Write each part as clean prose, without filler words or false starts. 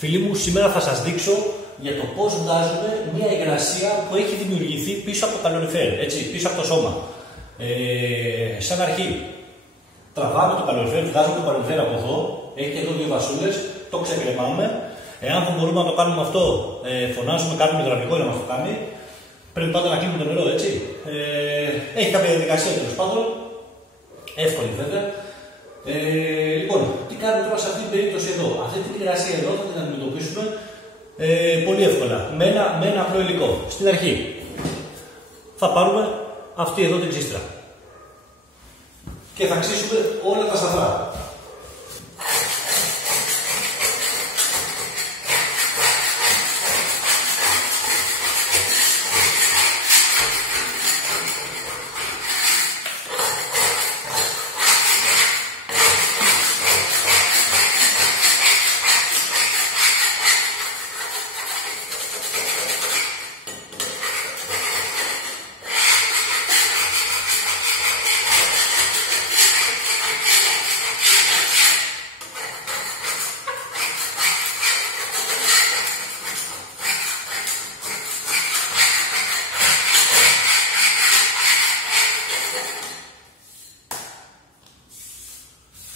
Φίλοι μου, σήμερα θα σας δείξω για το πώς βγάζουμε μια υγρασία που έχει δημιουργηθεί πίσω από το καλοριφέρ, έτσι, πίσω από το σώμα. Σαν αρχή, τραβάμε το καλοριφέρ, βγάζουμε το καλοριφέρ από εδώ, έχει και εδώ δύο βασούλες, το ξεκρεμάμε. Εάν δεν μπορούμε να το κάνουμε αυτό, φωνάζουμε κάποιον υδραυλικό για να μας το κάνει. Πρέπει πάντα να κλείνουμε το νερό, έτσι. Έχει κάποια διαδικασία τέλος πάντων, εύκολη βέβαια. Λοιπόν, τι κάνουμε τώρα σε αυτή την περίπτωση εδώ? Αυτή την υγρασία εδώ θα την αντιμετωπίσουμε πολύ εύκολα, με ένα απλό υλικό. Στην αρχή θα πάρουμε αυτή εδώ την ξύστρα και θα ξύσουμε όλα τα σταθρά.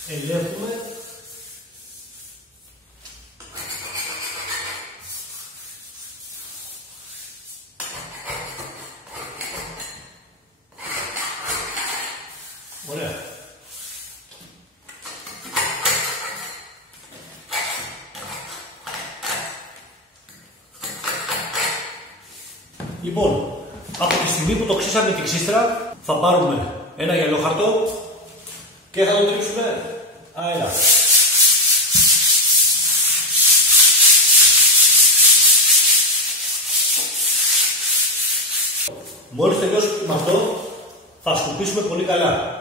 Ελέγχουμε ωραία. Λοιπόν, από τη στιγμή που το ξύσαμε τη ξύστρα θα πάρουμε ένα γυαλό χαρτό και θα το τρίψουμε αέρα. Μόλις τελειώσουμε με αυτό, θα σκουπίσουμε πολύ καλά.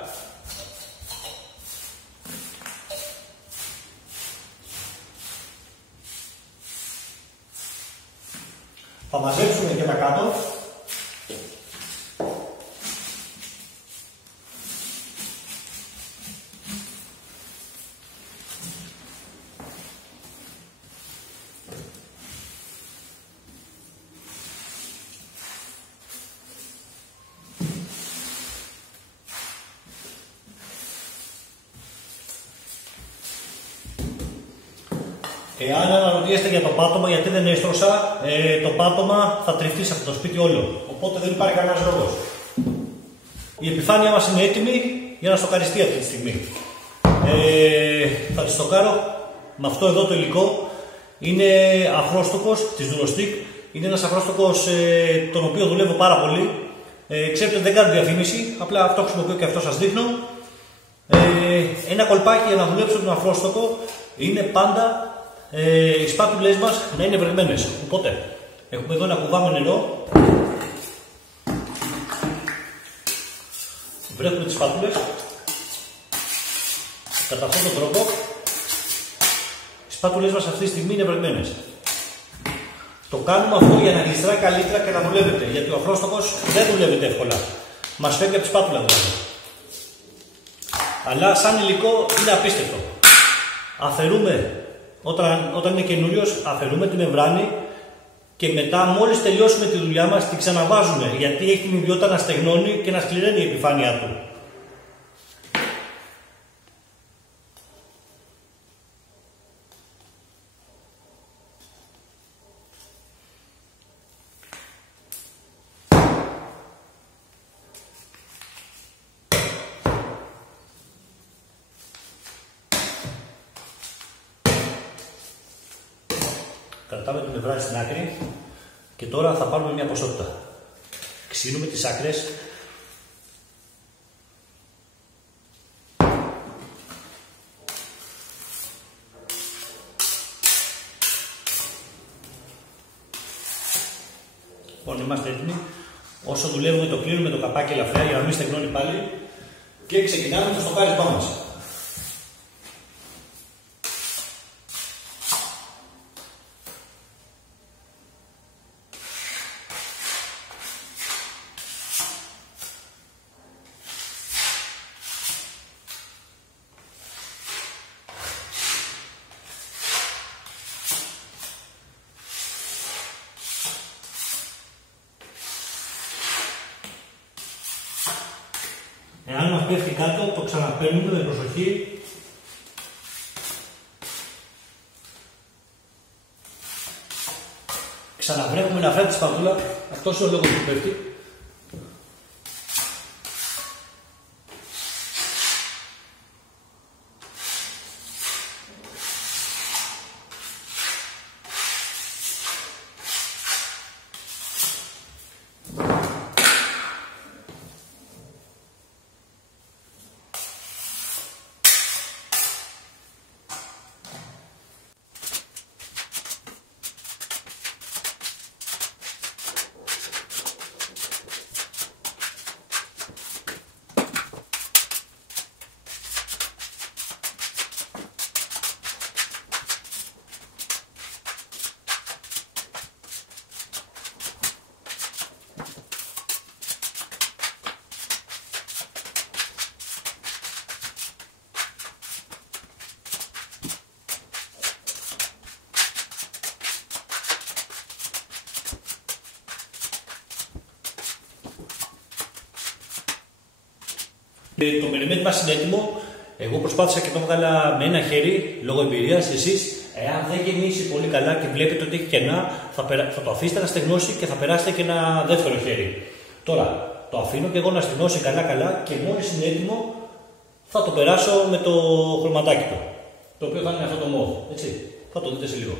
Θα μαζέψουμε και τα κάτω. Εάν αναρωτιέστε για το πάτωμα, γιατί δεν έστρωσα, το πάτωμα θα τριφτεί σε αυτό το σπίτι όλο. Οπότε δεν υπάρχει κανένας λόγος. Η επιφάνεια μας είναι έτοιμη για να στοκαριστεί αυτή τη στιγμή. Θα τη στοκάρω με αυτό εδώ το υλικό. Είναι αφρόστοκος της Durostick. Είναι ένας αφρόστοκος τον οποίο δουλεύω πάρα πολύ. Ξέρετε, δεν κάνω διαφήμιση, απλά αυτό χρησιμοποιώ και αυτό σας δείχνω. Ένα κολπάκι για να δουλέψω τον αφρόστοκο είναι πάντα οι σπάτουλες μας να είναι βρεγμένες. Οπότε έχουμε εδώ ένα κουβά με νερό. Βρέχουμε τις σπάτουλες κατά αυτόν τον τρόπο. Οι σπάτουλες μας αυτή τη στιγμή είναι βρεγμένες. Το κάνουμε αυτό για να γλιστράει καλύτερα και να δουλεύετε, γιατί ο αφρόστοκος δεν δουλεύεται εύκολα. Μας φεύγει από τη σπάτουλα δηλαδή. Αλλά σαν υλικό είναι απίστευτο. Αφαιρούμε, όταν είναι καινούριος, αφαιρούμε τη μεμβράνη και μετά μόλις τελειώσουμε τη δουλειά μας τη ξαναβάζουμε, γιατί έχει την ιδιότητα να στεγνώνει και να σκληραίνει η επιφάνειά του. Κρατάμε τη μεμβράνη στην άκρη και τώρα θα πάρουμε μια ποσότητα. Ξύνουμε τις άκρες. Λοιπόν, είμαστε έτοιμοι. Όσο δουλεύουμε το κλείνουμε το καπάκι ελαφριά για να μην στεγνώνει πάλι και ξεκινάμε το στοκάρισμά μας. Εάν μας πέφτει κάτω, το ξαναπαίρνουμε με προσοχή. Ξαναβρέχουμε να βρέχει τη σπατούλα. Αυτός είναι ο λόγος που πέφτει. Το μεριμέτι μας είναι έτοιμο. Εγώ προσπάθησα και το έβγαλα με ένα χέρι λόγω εμπειρίας. Εσείς, εάν δεν γεμίσει πολύ καλά και βλέπετε ότι έχει κενά, θα το αφήσετε να στεγνώσει και θα περάσετε και ένα δεύτερο χέρι. Τώρα, το αφήνω και εγώ να στεγνώσει καλά και μόλις είναι έτοιμο θα το περάσω με το χρωματάκι του. Το οποίο θα είναι αυτό το μοβ. Έτσι. Θα το δείτε σε λίγο.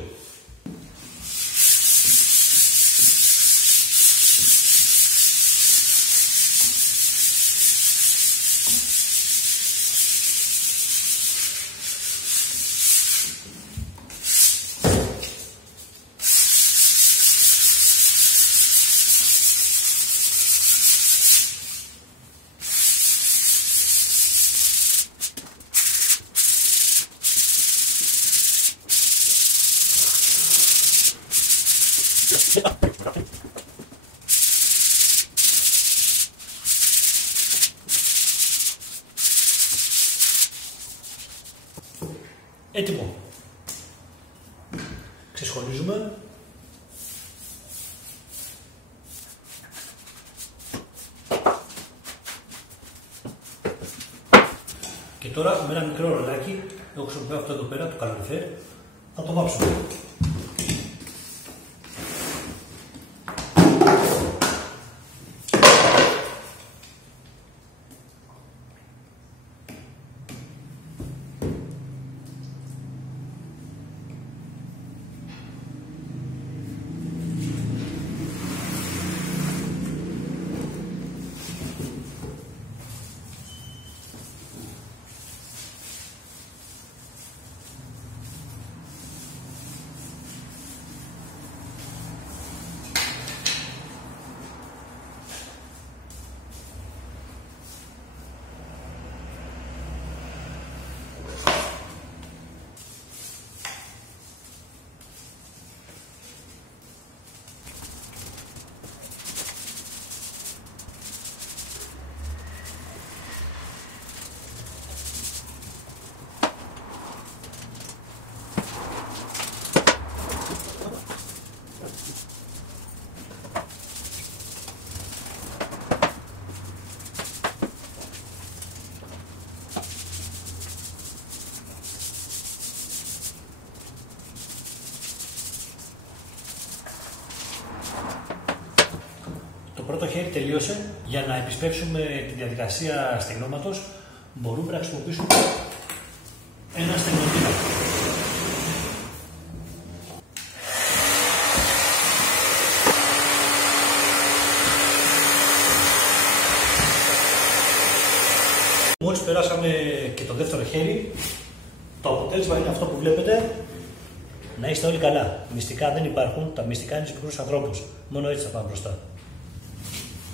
Έτοιμο. Ξεσχολίζουμε. Και τώρα με ένα μικρό ρολάκι, έχω χρησιμοποιήσει αυτό εδώ πέρα, το καλοριφέρ, θα το βάψουμε. Το πρώτο χέρι τελείωσε. Για να επισπεύσουμε τη διαδικασία στεγνώματος μπορούμε να χρησιμοποιήσουμε ένα στεγνοτήρα. Μόλις περάσαμε και το δεύτερο χέρι, το αποτέλεσμα είναι αυτό που βλέπετε. Να είστε όλοι καλά. Μυστικά δεν υπάρχουν. Τα μυστικά είναι στους μικρούς ανθρώπους. Μόνο έτσι θα πάμε μπροστά.